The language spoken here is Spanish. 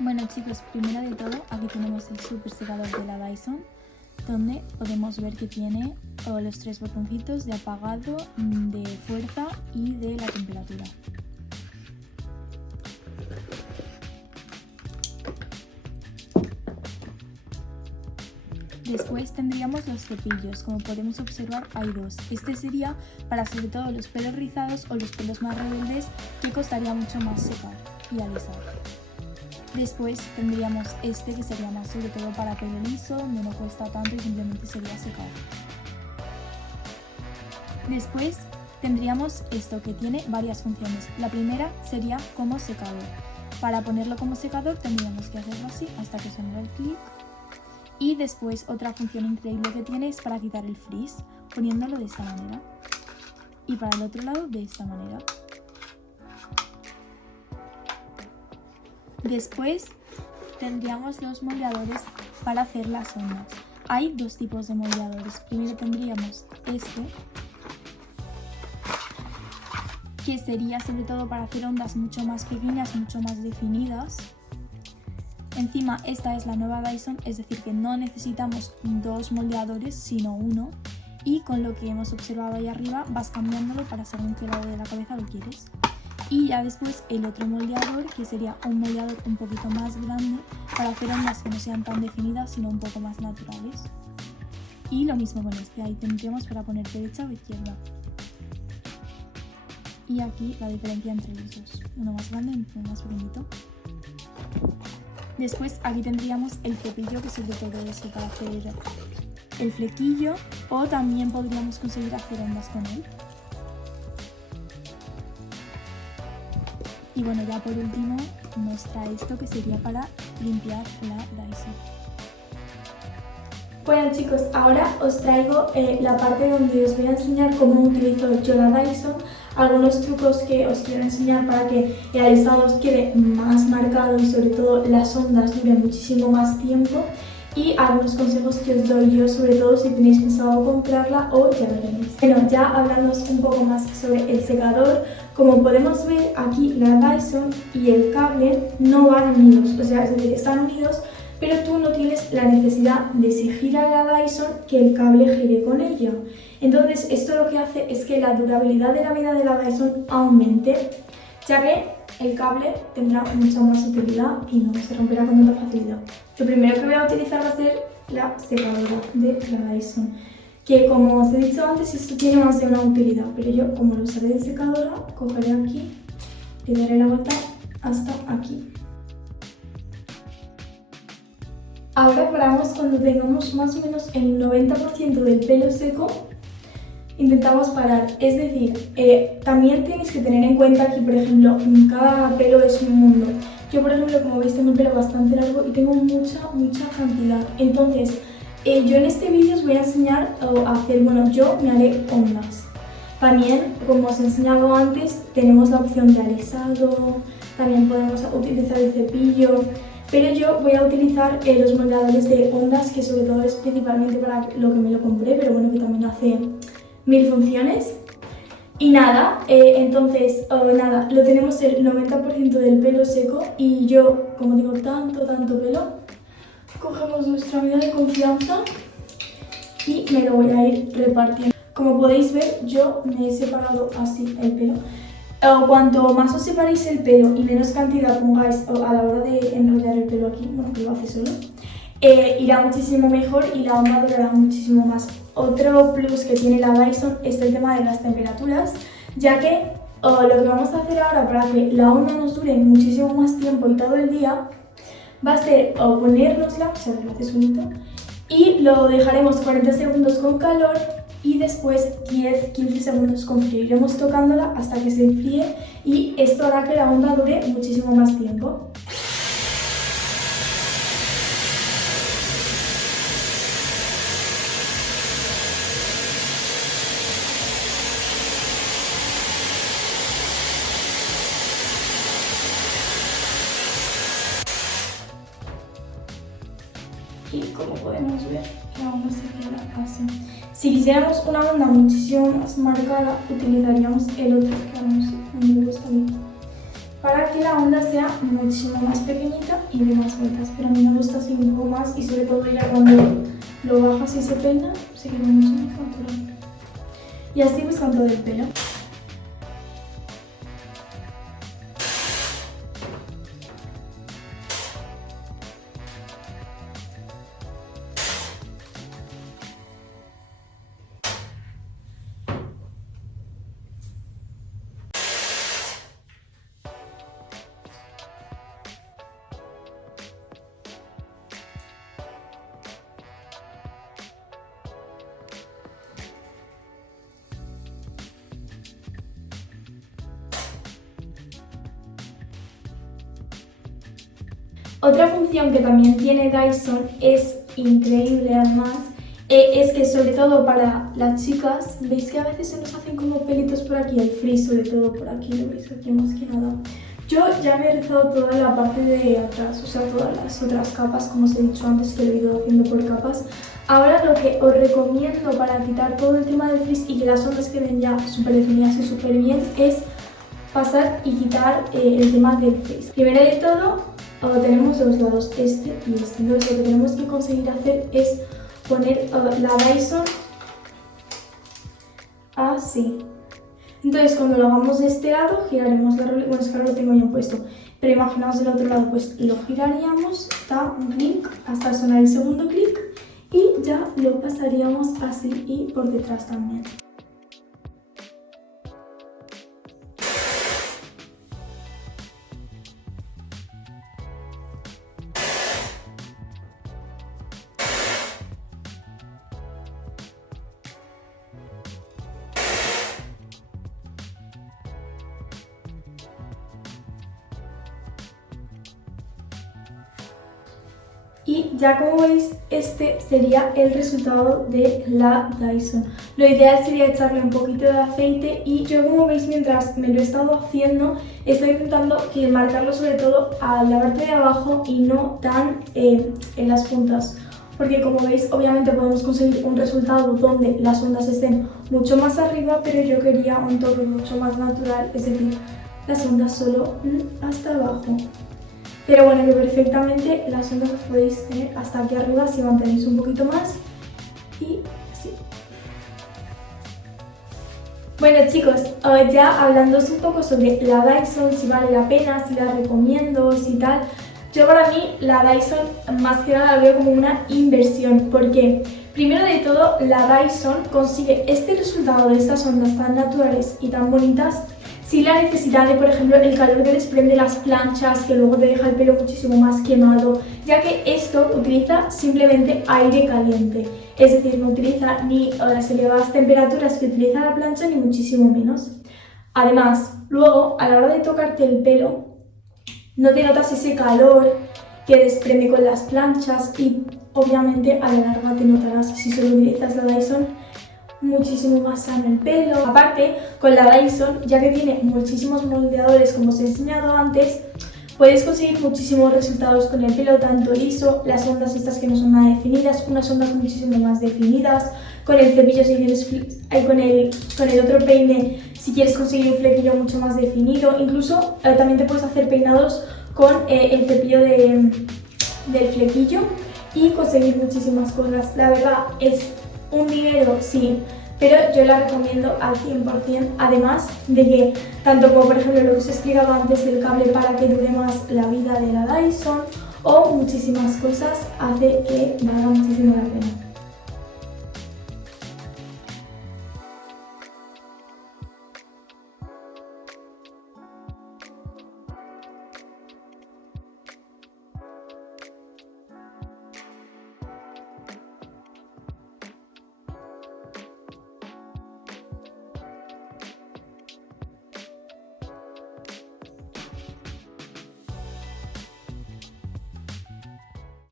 Bueno chicos, primero de todo, aquí tenemos el super secador de la Dyson, donde podemos ver que tiene los 3 botoncitos de apagado, de fuerza y de la temperatura. Después tendríamos los cepillos, como podemos observar hay dos. Este sería para sobre todo los pelos rizados o los pelos más rebeldes, que costaría mucho más secar y alisar. Después tendríamos este, que sería más sobre todo para pelo liso, donde no cuesta tanto y simplemente sería secar. Después tendríamos esto, que tiene varias funciones. La primera sería como secador. Para ponerlo como secador tendríamos que hacerlo así hasta que sonara el clic. Y después otra función increíble que tiene es para quitar el frizz, poniéndolo de esta manera. Y para el otro lado de esta manera. Después tendríamos los moldeadores para hacer las ondas. Hay dos tipos de moldeadores. Primero tendríamos este, que sería sobre todo para hacer ondas mucho más pequeñas, mucho más definidas. Encima esta es la nueva Dyson, es decir que no necesitamos dos moldeadores sino uno, y con lo que hemos observado ahí arriba vas cambiándolo para según qué lado de la cabeza lo quieres. Y ya después el otro moldeador, que sería un moldeador un poquito más grande para hacer ondas que no sean tan definidas sino un poco más naturales. Y lo mismo con este, ahí tendríamos para poner derecha o izquierda. Y aquí la diferencia entre los dos, uno más grande y uno más pequeñito. Después aquí tendríamos el cepillo, que sobre todo es para hacer el flequillo, o también podríamos conseguir hacer ondas con él. Y bueno, ya por último nos trae esto, que sería para limpiar la Dyson. Bueno chicos, ahora os traigo la parte donde os voy a enseñar cómo utilizo yo la Dyson, algunos trucos que os quiero enseñar para que el alisado os quede más marcado y sobre todo las ondas duren muchísimo más tiempo, y algunos consejos que os doy yo, sobre todo si tenéis pensado comprarla o ya lo tenéis. Bueno, ya hablando un poco más sobre el secador, como podemos ver aquí la Dyson y el cable no van unidos, o sea, es decir, están unidos, pero tú no tienes la necesidad de, si gira la Dyson, que el cable gire con ella. Entonces esto lo que hace es que la durabilidad de la vida de la Dyson aumente, ya que el cable tendrá mucha más utilidad y no se romperá con tanta facilidad. Lo primero que voy a utilizar va a ser la secadora de la Dyson, que como os he dicho antes, esto tiene más de una utilidad, pero yo, como lo usaré de secadora, cogeré aquí y daré la vuelta hasta aquí. Ahora paramos cuando tengamos más o menos el 90% del pelo seco, intentamos parar, es decir, también tenéis que tener en cuenta que, por ejemplo, cada pelo es un mundo. Yo, por ejemplo, como veis, tengo un pelo bastante largo y tengo mucha cantidad. Entonces, yo en este vídeo os voy a enseñar a hacer, bueno, yo me haré ondas. También, como os he enseñado antes, tenemos la opción de alisado, también podemos utilizar el cepillo, pero yo voy a utilizar los moldeadores de ondas, que sobre todo es principalmente para lo que me lo compré, pero bueno, que también hace 1000 funciones. Y nada, entonces, nada, lo tenemos el 90% del pelo seco y yo, como digo, tanto pelo, cogemos nuestra medida de confianza y me lo voy a ir repartiendo. Como podéis ver, yo me he separado así el pelo. Cuanto más os separéis el pelo y menos cantidad pongáis a la hora de enrollar el pelo aquí, bueno, que lo hace solo, irá muchísimo mejor y la onda durará muchísimo más. Otro plus que tiene la Dyson es el tema de las temperaturas, ya que lo que vamos a hacer ahora para que la onda nos dure muchísimo más tiempo y todo el día va a ser ponérnosla, o sea, que lo hace solito, y lo dejaremos 40 segundos con calor y después 10-15 segundos con frío. Iremos tocándola hasta que se enfríe y esto hará que la onda dure muchísimo más tiempo. Y como podemos ver, la onda se queda así. Si quisiéramos una onda muchísimo más marcada, utilizaríamos el otro que vamos un poco está bien. para que la onda sea muchísimo más pequeñita y de más vueltas, pero a mí me gusta así un poco más y sobre todo ya cuando lo bajas y se peina se queda mucho más natural. Y así pues con todo el pelo. Otra función que también tiene Dyson es increíble además, es que sobre todo para las chicas, veis que a veces se nos hacen como pelitos por aquí, el frizz sobre todo por aquí, lo veis aquí más que nada. Yo ya me he rizado toda la parte de atrás, o sea todas las otras capas, como os he dicho antes que lo he ido haciendo por capas. Ahora lo que os recomiendo para quitar todo el tema del frizz y que las ondas queden ya súper definidas y súper bien es pasar y quitar el tema del frizz. Primero de todo, tenemos dos lados, este y este. Entonces lo que tenemos que conseguir hacer es poner la Dyson así. Entonces cuando lo hagamos de este lado giraremos la ruleta, bueno es que ahora lo tengo ya puesto, pero imaginaos del otro lado, pues lo giraríamos, da un clic hasta sonar el segundo clic y ya lo pasaríamos así y por detrás también. Y ya como veis, este sería el resultado de la Dyson. Lo ideal sería echarle un poquito de aceite y yo como veis mientras me lo he estado haciendo, estoy intentando que marcarlo sobre todo a la parte de abajo y no tan en las puntas. Porque como veis, obviamente podemos conseguir un resultado donde las ondas estén mucho más arriba, pero yo quería un toque mucho más natural, es decir, las ondas solo hasta abajo. Pero bueno, que perfectamente las ondas las podéis tener hasta aquí arriba si mantenéis un poquito más y así. Bueno chicos, ya hablándoos un poco sobre la Dyson, si vale la pena, si la recomiendo, si tal. Yo para mí la Dyson más que nada la veo como una inversión porque primero de todo la Dyson consigue este resultado de estas ondas tan naturales y tan bonitas sin la necesidad de, por ejemplo, el calor que desprende las planchas, que luego te deja el pelo muchísimo más quemado, ya que esto utiliza simplemente aire caliente. Es decir, no utiliza ni las elevadas temperaturas que utiliza la plancha, ni muchísimo menos. Además, luego, a la hora de tocarte el pelo, no te notas ese calor que desprende con las planchas y, obviamente, a la larga te notarás, si solo utilizas la Dyson, muchísimo más sano el pelo. Aparte, con la Dyson, ya que tiene muchísimos moldeadores como os he enseñado antes, puedes conseguir muchísimos resultados con el pelo, tanto liso, las ondas estas que no son nada definidas, unas ondas muchísimo más definidas, con el cepillo si quieres, con el otro peine si quieres conseguir un flequillo mucho más definido, incluso también te puedes hacer peinados con el cepillo del flequillo y conseguir muchísimas cosas. La verdad es un dinero, sí, pero yo la recomiendo al 100%, además de que, tanto como por ejemplo lo que os he explicado antes del cable para que dure más la vida de la Dyson o muchísimas cosas, hace que valga muchísimo la pena.